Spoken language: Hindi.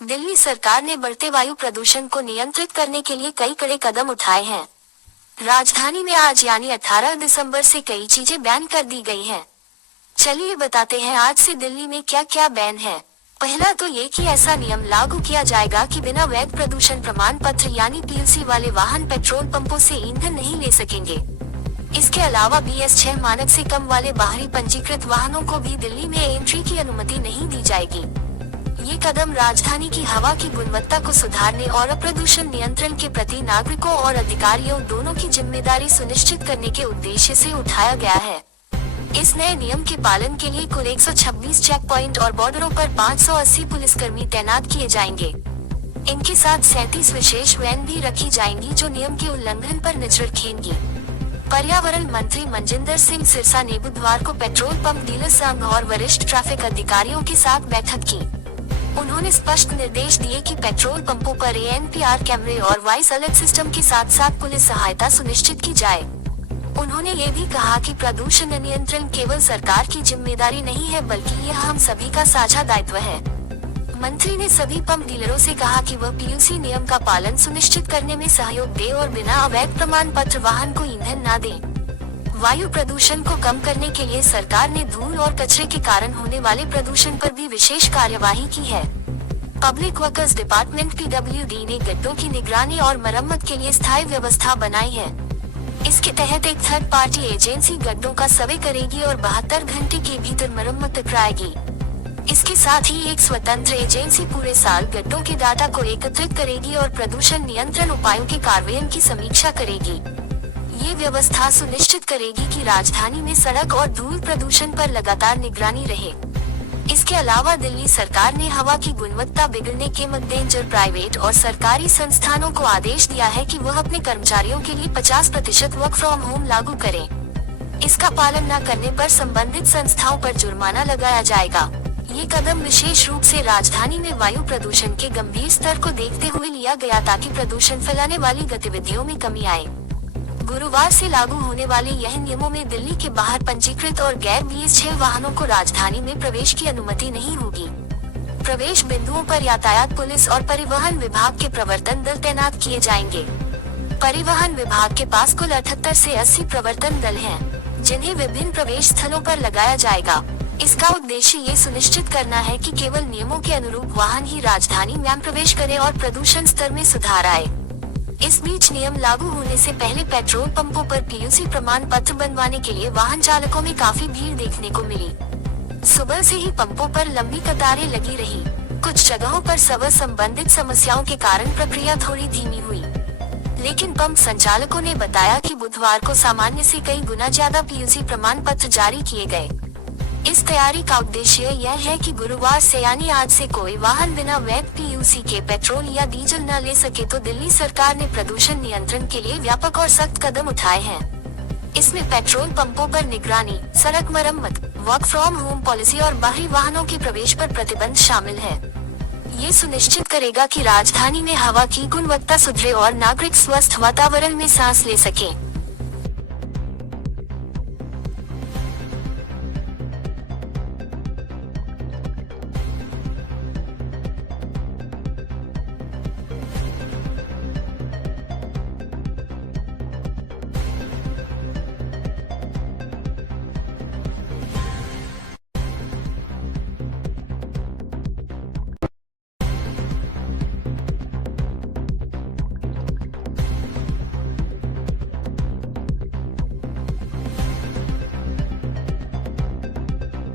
दिल्ली सरकार ने बढ़ते वायु प्रदूषण को नियंत्रित करने के लिए कई कड़े कदम उठाए हैं। राजधानी में आज यानी 18 दिसंबर से कई चीजें बैन कर दी गई हैं। चलिए बताते हैं आज से दिल्ली में क्या क्या बैन है। पहला तो ये कि ऐसा नियम लागू किया जाएगा कि बिना वैध प्रदूषण प्रमाण पत्र यानी पीयूसी वाले वाहन पेट्रोल पंपों से ईंधन नहीं ले सकेंगे। इसके अलावा BS6 मानक से कम वाले बाहरी पंजीकृत वाहनों को भी दिल्ली में एंट्री की अनुमति नहीं दी जाएगी। ये कदम राजधानी की हवा की गुणवत्ता को सुधारने और प्रदूषण नियंत्रण के प्रति नागरिकों और अधिकारियों दोनों की जिम्मेदारी सुनिश्चित करने के उद्देश्य से उठाया गया है। इस नए नियम के पालन के लिए कुल 126 चेक पॉइंट और बॉर्डरों पर 580 पुलिसकर्मी तैनात किए जाएंगे। इनके साथ 37 विशेष वैन भी रखी जाएंगी जो नियम के उल्लंघन पर नजर रखेंगी। पर्यावरण मंत्री मनजिंदर सिंह सिरसा ने बुधवार को पेट्रोल पंप डीलर संघ और वरिष्ठ ट्रैफिक अधिकारियों के साथ बैठक की। उन्होंने स्पष्ट निर्देश दिए कि पेट्रोल पंपों पर ANPR कैमरे और वॉइस अलर्ट सिस्टम के साथ साथ पुलिस सहायता सुनिश्चित की जाए। उन्होंने ये भी कहा कि प्रदूषण नियंत्रण केवल सरकार की जिम्मेदारी नहीं है बल्कि यह हम सभी का साझा दायित्व है। मंत्री ने सभी पंप डीलरों से कहा कि वह पीयूसी नियम का पालन सुनिश्चित करने में सहयोग दे और बिना अवैध प्रमाण पत्र वाहन को ईंधन न दे। वायु प्रदूषण को कम करने के लिए सरकार ने धूल और कचरे के कारण होने वाले प्रदूषण पर भी विशेष कार्यवाही की है। पब्लिक वर्कर्स डिपार्टमेंट PWD ने गड्ढों की निगरानी और मरम्मत के लिए स्थायी व्यवस्था बनाई है। इसके तहत एक थर्ड पार्टी एजेंसी गड्ढों का सर्वे करेगी और 72 घंटे के भीतर मरम्मत कराएगी। इसके साथ ही एक स्वतंत्र एजेंसी पूरे साल गड्ढों के डाटा को एकत्रित करेगी और प्रदूषण नियंत्रण उपायों के कार्यान्वयन की समीक्षा करेगी। ये व्यवस्था सुनिश्चित करेगी कि राजधानी में सड़क और धूल प्रदूषण पर लगातार निगरानी रहे। इसके अलावा दिल्ली सरकार ने हवा की गुणवत्ता बिगड़ने के मद्देनजर प्राइवेट और सरकारी संस्थानों को आदेश दिया है कि वह अपने कर्मचारियों के लिए 50% वर्क फ्रॉम होम लागू करें। इसका पालन न करने पर संबंधित संस्थाओं पर जुर्माना लगाया जाएगा। ये कदम विशेष रूप से राजधानी में वायु प्रदूषण के गंभीर स्तर को देखते हुए लिया गया ताकि प्रदूषण फैलाने वाली गतिविधियों में कमी आए। गुरुवार से लागू होने वाले यह नियमों में दिल्ली के बाहर पंजीकृत और गैर BS6 वाहनों को राजधानी में प्रवेश की अनुमति नहीं होगी। प्रवेश बिंदुओं पर यातायात पुलिस और परिवहन विभाग के प्रवर्तन दल तैनात किए जाएंगे। परिवहन विभाग के पास कुल 78 से 80 प्रवर्तन दल हैं, जिन्हें विभिन्न प्रवेश स्थलों पर लगाया जाएगा। इसका उद्देश्य ये सुनिश्चित करना है कि केवल नियमों के अनुरूप वाहन ही राजधानी में प्रवेश करें और प्रदूषण स्तर में सुधार आए। इस बीच नियम लागू होने से पहले पेट्रोल पंपों पर पीयूसी प्रमाण पत्र बनवाने के लिए वाहन चालकों में काफी भीड़ देखने को मिली। सुबह से ही पंपों पर लंबी कतारें लगी रही। कुछ जगहों पर सर्वर संबंधित समस्याओं के कारण प्रक्रिया थोड़ी धीमी हुई, लेकिन पंप संचालकों ने बताया कि बुधवार को सामान्य से कई गुना ज्यादा पीयूसी प्रमाण पत्र जारी किए गए। इस तैयारी का उद्देश्य यह है कि गुरुवार से यानी आज से कोई वाहन बिना वैध पीयूसी के पेट्रोल या डीजल न ले सके। तो दिल्ली सरकार ने प्रदूषण नियंत्रण के लिए व्यापक और सख्त कदम उठाए हैं। इसमें पेट्रोल पंपों पर निगरानी, सड़क मरम्मत, वर्क फ्रॉम होम पॉलिसी और बाहरी वाहनों के प्रवेश पर प्रतिबंध शामिल है। ये सुनिश्चित करेगा कि राजधानी में हवा की गुणवत्ता सुधरे और नागरिक स्वस्थ वातावरण में सांस ले सके।